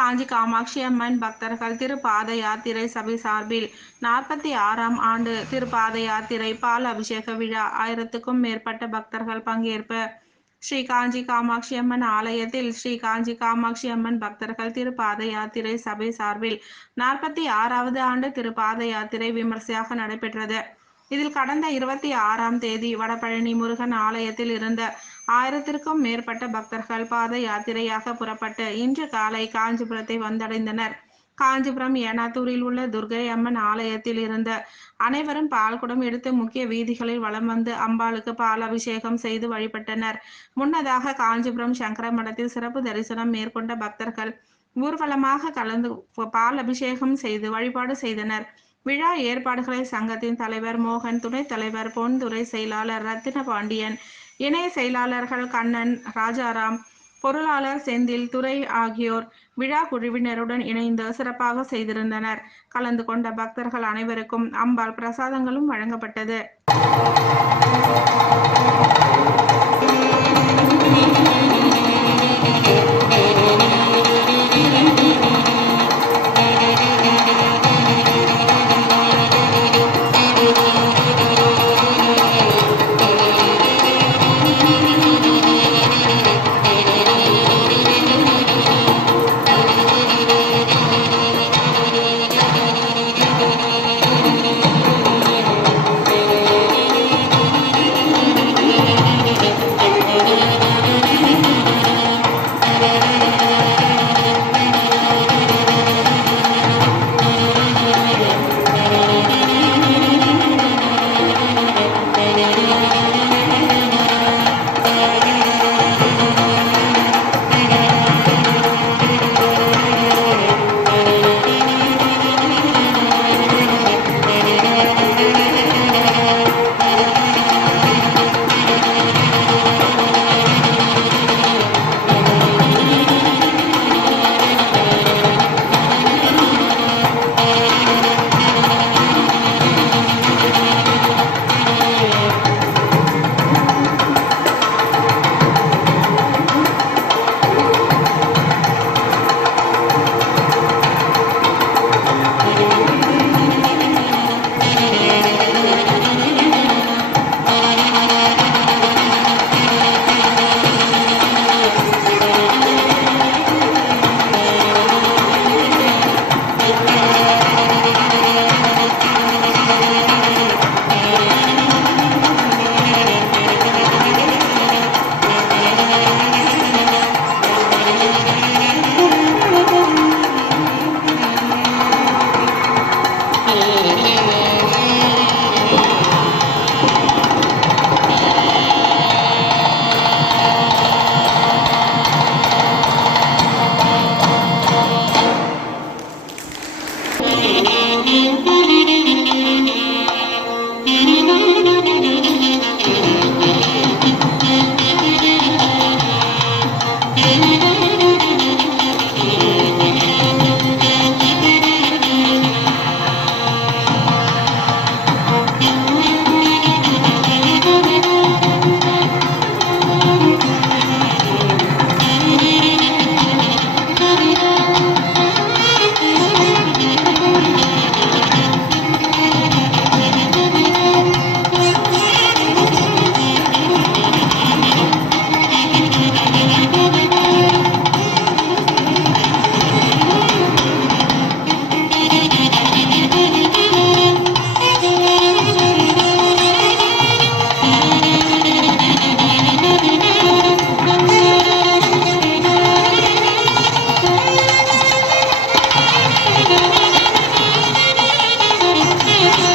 காஞ்சி காமாட்சி அம்மன் பக்தர்கள் திருப்பாத யாத்திரை சபை சார்பில் 46ஆம் ஆண்டு திருப்பாத யாத்திரை பால் அபிஷேக விழா 1000க்கும் மேற்பட்ட பக்தர்கள் பங்கேற்பு. ஸ்ரீ காஞ்சி காமாட்சி அம்மன் ஆலயத்தில் ஸ்ரீ காஞ்சி காமாட்சி அம்மன் பக்தர்கள் திருப்பாத யாத்திரை சபை சார்பில் 46வது ஆண்டு திருப்பாத யாத்திரை விமர்சையாக நடைபெற்றது. இதில் கடந்த 26ஆம் தேதி வடபழனி முருகன் ஆலயத்தில் இருந்த 1000க்கும் மேற்பட்ட பக்தர்கள் பாத யாத்திரையாக புறப்பட்டு இன்று காலை காஞ்சிபுரத்தை வந்தடைந்தனர். காஞ்சிபுரம் ஏனாத்தூரில் உள்ள துர்கை அம்மன் ஆலயத்தில் இருந்த அனைவரும் பால்குடம் எடுத்து முக்கிய வீதிகளில் வலம் வந்து அம்பாளுக்கு பால் அபிஷேகம் செய்து வழிபட்டனர். முன்னதாக காஞ்சிபுரம் சங்கர மடத்தில் சிறப்பு தரிசனம் மேற்கொண்ட பக்தர்கள் ஊர்வலமாக கலந்து பால் அபிஷேகம் செய்து வழிபாடு செய்தனர். விழா ஏற்பாடுகளை சங்கத்தின் தலைவர் மோகன், துணைத் தலைவர் பொன்துரை, செயலாளர் ரத்தின பாண்டியன், இணை செயலாளர்கள் கண்ணன், ராஜாராம், பொருளாளர் செந்தில், துரை ஆகியோர் விழா குழுவினருடன் இணைந்து சிறப்பாக செய்திருந்தனர். கலந்து கொண்ட பக்தர்கள் அனைவருக்கும் அம்பாள் பிரசாதங்களும் வழங்கப்பட்டது.